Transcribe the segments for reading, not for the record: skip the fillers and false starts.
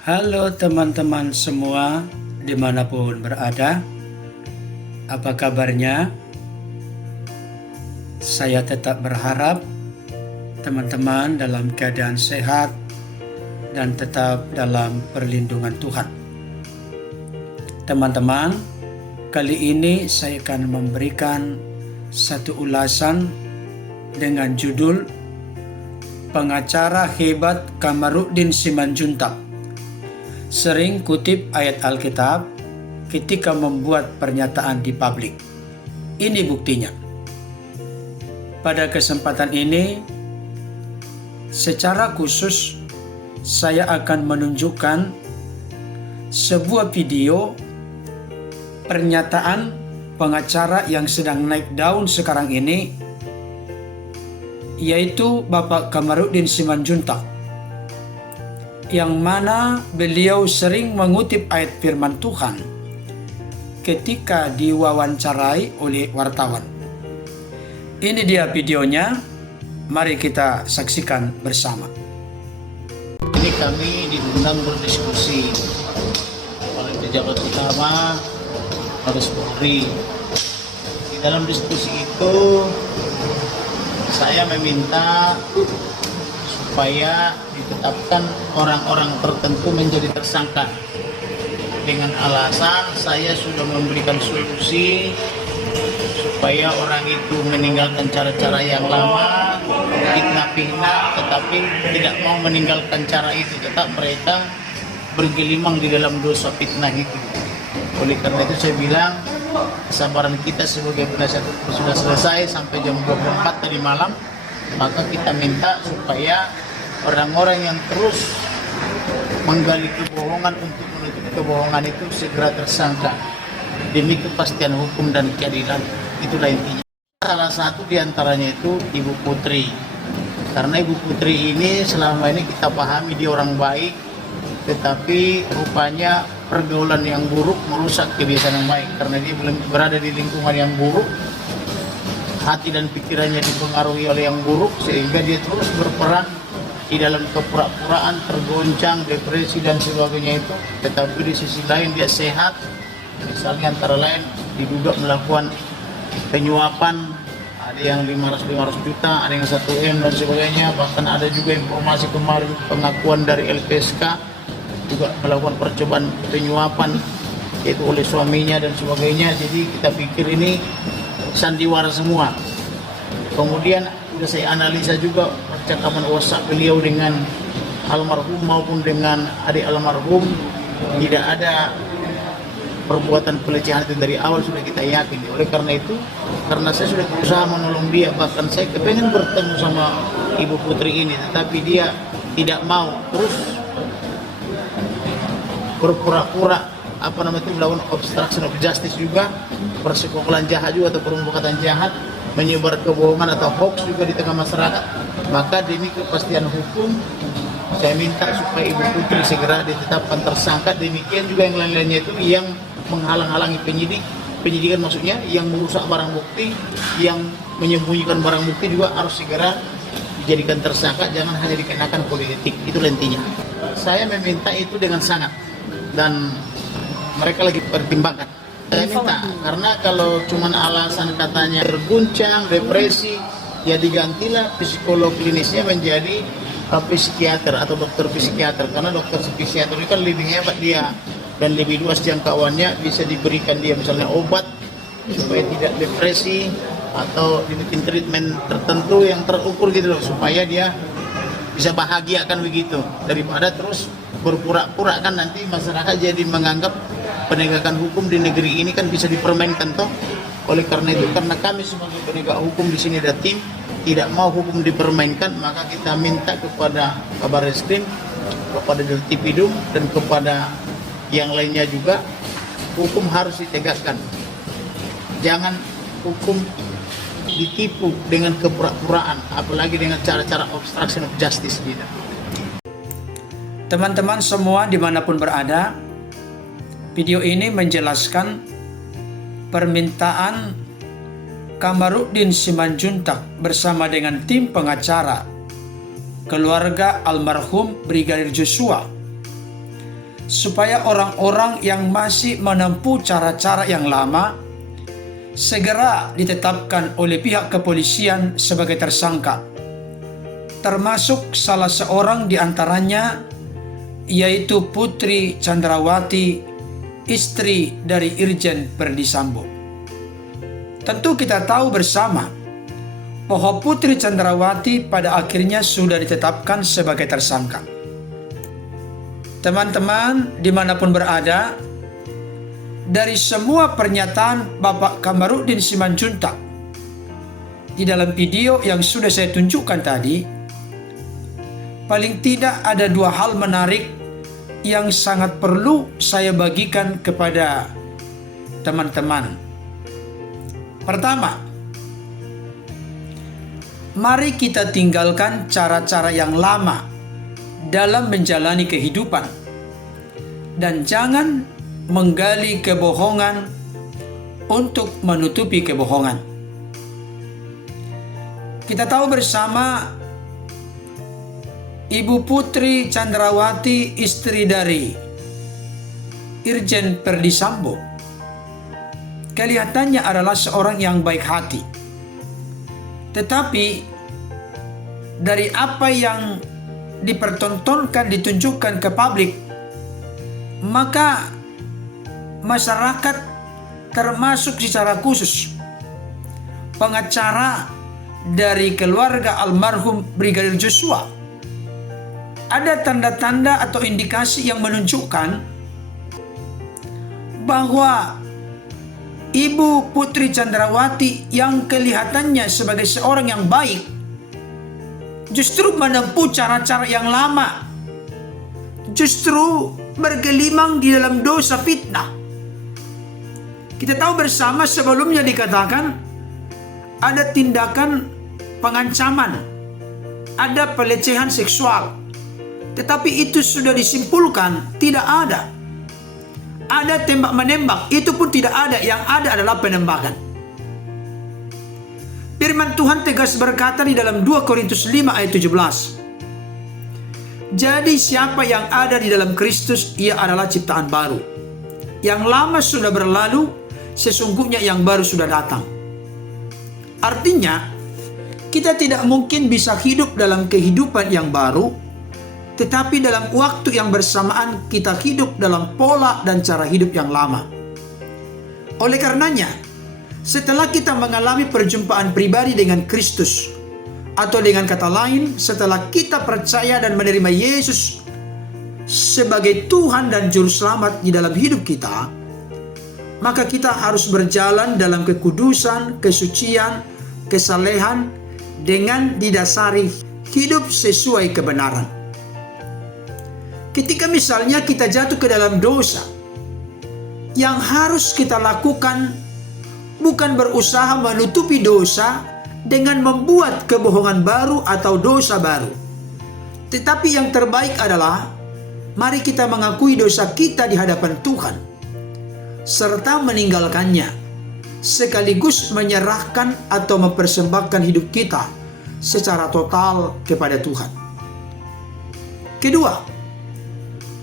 Halo teman-teman semua dimanapun berada, apa kabarnya? Saya tetap berharap teman-teman dalam keadaan sehat dan tetap dalam perlindungan Tuhan. Teman-teman, kali ini saya akan memberikan satu ulasan dengan judul Pengacara Hebat Kamarudin Simanjuntak sering kutip ayat Alkitab ketika membuat pernyataan di publik. Ini buktinya. Pada kesempatan ini, secara khusus saya akan menunjukkan sebuah video pernyataan pengacara yang sedang naik daun sekarang ini, yaitu Bapak Kamarudin Simanjuntak, yang mana beliau sering mengutip ayat firman Tuhan ketika diwawancarai oleh wartawan. Ini dia videonya, mari kita saksikan bersama. Ini kami diundang berdiskusi oleh pejabat utama Mabes Polri. Di dalam diskusi itu saya meminta supaya ditetapkan orang-orang tertentu menjadi tersangka dengan alasan saya sudah memberikan solusi supaya orang itu meninggalkan cara-cara yang lama, fitnah-fitnah, tetapi tidak mau meninggalkan cara itu, tetap mereka bergelimang di dalam dosa fitnah itu. Oleh karena itu saya bilang kesabaran kita sebagai penasihat hukum sudah selesai sampai jam 24 tadi malam, maka kita minta supaya orang-orang yang terus menggali kebohongan untuk menutup kebohongan itu segera tersangka demi kepastian hukum dan keadilan. Itulah intinya. Salah satu diantaranya itu Ibu Putri, karena Ibu Putri ini selama ini kita pahami dia orang baik, tetapi rupanya pergaulan yang buruk merusak kebiasaan yang baik, karena dia berada di lingkungan yang buruk, hati dan pikirannya dipengaruhi oleh yang buruk, sehingga dia terus berperan di dalam kepura-puraan, tergoncang, depresi dan sebagainya itu. Tetapi di sisi lain dia sehat, misalnya antara lain diduga melakukan penyuapan, ada yang 500 juta, ada yang 1 M dan sebagainya. Bahkan ada juga informasi kemarin pengakuan dari LPSK juga melakukan percobaan penyuapan yaitu oleh suaminya dan sebagainya. Jadi kita pikir ini sandiwara semua. Kemudian sudah saya analisa juga percakapan WhatsApp beliau dengan almarhum maupun dengan adik almarhum, tidak ada perbuatan pelecehan itu dari awal, sudah kita yakin. Oleh karena itu, karena saya sudah berusaha menolong dia, bahkan saya kepengen bertemu sama Ibu Putri ini, tetapi dia tidak mau, terus berpura-pura melakukan obstruction of justice juga, persekongkolan jahat juga atau perbuatan jahat, menyebar kebohongan atau hoax juga di tengah masyarakat. Maka demi kepastian hukum saya minta supaya Ibu Putri segera ditetapkan tersangka. Demikian juga yang lain-lainnya itu yang menghalang-halangi penyidikan maksudnya, yang merusak barang bukti, yang menyembunyikan barang bukti juga harus segera dijadikan tersangka, jangan hanya dikenakan politik. Itu intinya. Saya meminta itu dengan sangat, dan mereka lagi pertimbangkan. Saya minta, karena kalau cuma alasan katanya terguncang, depresi, ya digantilah psikolog klinisnya menjadi psikiater atau dokter psikiater, karena dokter psikiater itu kan lebih hebat dia dan lebih luas jangkauannya, bisa diberikan dia misalnya obat supaya tidak depresi atau dibikin treatment tertentu yang terukur gitu loh, supaya dia bisa bahagia kan begitu, daripada terus berpura-pura kan nanti masyarakat jadi menganggap penegakan hukum di negeri ini kan bisa dipermainkan toh. Oleh karena itu, karena kami sebagai penegak hukum di sini ada tim tidak mau hukum dipermainkan, maka kita minta kepada Kabar Reskrim, kepada Deltipidum dan kepada yang lainnya juga, hukum harus ditegakkan. Jangan hukum ditipu dengan kepura-puraan, apalagi dengan cara-cara obstruction of justice gitu. Teman-teman semua dimanapun berada, video ini menjelaskan permintaan Kamarudin Simanjuntak bersama dengan tim pengacara keluarga almarhum Brigadir Joshua supaya orang-orang yang masih menempuh cara-cara yang lama segera ditetapkan oleh pihak kepolisian sebagai tersangka, termasuk salah seorang di antaranya, yaitu Putri Chandrawati, istri dari Irjen Verdi Sambo. Tentu kita tahu bersama bahwa Putri Chandrawati pada akhirnya sudah ditetapkan sebagai tersangka. Teman-teman dimanapun berada, dari semua pernyataan Bapak Kamarudin Simanjuntak di dalam video yang sudah saya tunjukkan tadi, paling tidak ada dua hal menarik yang sangat perlu saya bagikan kepada teman-teman. Pertama, mari kita tinggalkan cara-cara yang lama dalam menjalani kehidupan dan jangan menggali kebohongan untuk menutupi kebohongan. Kita tahu bersama Ibu Putri Chandrawati, istri dari Irjen Verdi Sambo, kelihatannya adalah seorang yang baik hati. Tetapi dari apa yang dipertontonkan, ditunjukkan ke publik, maka masyarakat, termasuk secara khusus pengacara dari keluarga almarhum Brigadir Joshua, ada tanda-tanda atau indikasi yang menunjukkan bahwa Ibu Putri Chandrawati yang kelihatannya sebagai seorang yang baik justru menempuh cara-cara yang lama, justru bergelimang di dalam dosa fitnah. Kita tahu bersama sebelumnya dikatakan ada tindakan pengancaman, ada pelecehan seksual. Tetapi itu sudah disimpulkan tidak ada. Ada tembak-menembak, itu pun tidak ada. Yang ada adalah penembakan. Firman Tuhan tegas berkata di dalam 2 Korintus 5 ayat 17. Jadi siapa yang ada di dalam Kristus, ia adalah ciptaan baru. Yang lama sudah berlalu, sesungguhnya yang baru sudah datang. Artinya, kita tidak mungkin bisa hidup dalam kehidupan yang baru, tetapi dalam waktu yang bersamaan kita hidup dalam pola dan cara hidup yang lama. Oleh karenanya, setelah kita mengalami perjumpaan pribadi dengan Kristus, atau dengan kata lain, setelah kita percaya dan menerima Yesus sebagai Tuhan dan Juru Selamat di dalam hidup kita, maka kita harus berjalan dalam kekudusan, kesucian, kesalehan dengan didasari hidup sesuai kebenaran. Ketika misalnya kita jatuh ke dalam dosa, yang harus kita lakukan bukan berusaha menutupi dosa dengan membuat kebohongan baru atau dosa baru. Tetapi yang terbaik adalah mari kita mengakui dosa kita di hadapan Tuhan, serta meninggalkannya, sekaligus menyerahkan atau mempersembahkan hidup kita secara total kepada Tuhan. Kedua,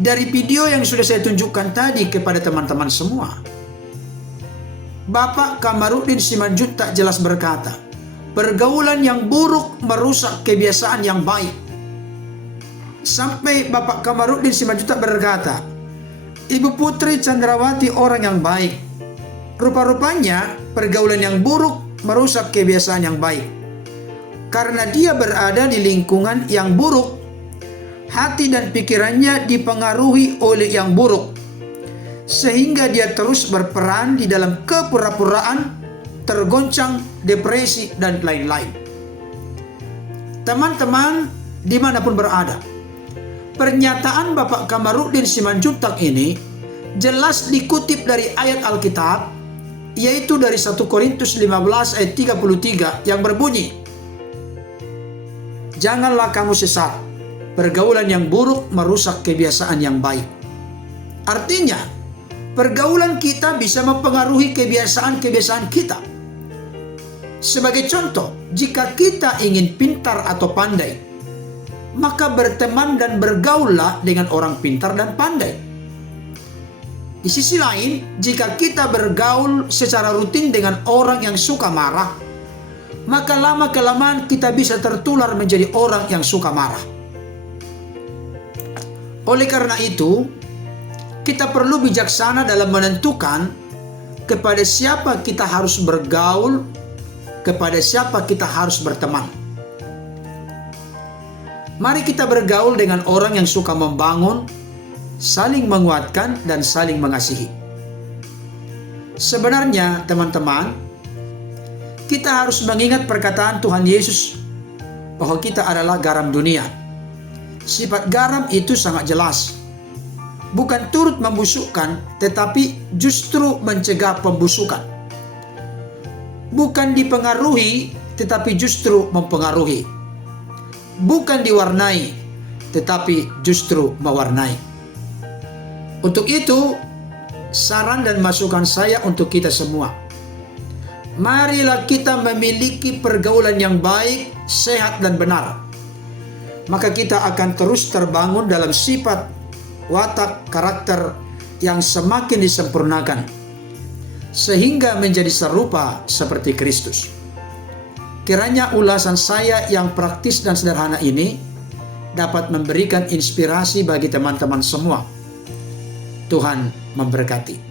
dari video yang sudah saya tunjukkan tadi kepada teman-teman semua, Bapak Kamarudin Simanjuntak jelas berkata, pergaulan yang buruk merusak kebiasaan yang baik. Sampai Bapak Kamarudin Simanjuntak berkata, Ibu Putri Chandrawati orang yang baik. Rupa-rupanya pergaulan yang buruk merusak kebiasaan yang baik. Karena dia berada di lingkungan yang buruk, hati dan pikirannya dipengaruhi oleh yang buruk, sehingga dia terus berperan di dalam kepura-puraan, tergoncang, depresi, dan lain-lain. Teman-teman dimanapun berada, pernyataan Bapak Kamarudin Simanjuntak ini jelas dikutip dari ayat Alkitab, yaitu dari 1 Korintus 15 ayat 33 yang berbunyi, janganlah kamu sesat, pergaulan yang buruk merusak kebiasaan yang baik. Artinya, pergaulan kita bisa mempengaruhi kebiasaan-kebiasaan kita. Sebagai contoh, jika kita ingin pintar atau pandai, maka berteman dan bergaullah dengan orang pintar dan pandai. Di sisi lain, jika kita bergaul secara rutin dengan orang yang suka marah, maka lama-kelamaan kita bisa tertular menjadi orang yang suka marah. Oleh karena itu, kita perlu bijaksana dalam menentukan kepada siapa kita harus bergaul, kepada siapa kita harus berteman. Mari kita bergaul dengan orang yang suka membangun, saling menguatkan, dan saling mengasihi. Sebenarnya, teman-teman, kita harus mengingat perkataan Tuhan Yesus bahwa kita adalah garam dunia. Sifat garam itu sangat jelas. Bukan turut membusukkan, tetapi justru mencegah pembusukan. Bukan dipengaruhi, tetapi justru mempengaruhi. Bukan diwarnai, tetapi justru mewarnai. Untuk itu, saran dan masukan saya untuk kita semua. Marilah kita memiliki pergaulan yang baik, sehat, dan benar. Maka kita akan terus terbangun dalam sifat, watak, karakter yang semakin disempurnakan, sehingga menjadi serupa seperti Kristus. Kiranya ulasan saya yang praktis dan sederhana ini dapat memberikan inspirasi bagi teman-teman semua. Tuhan memberkati.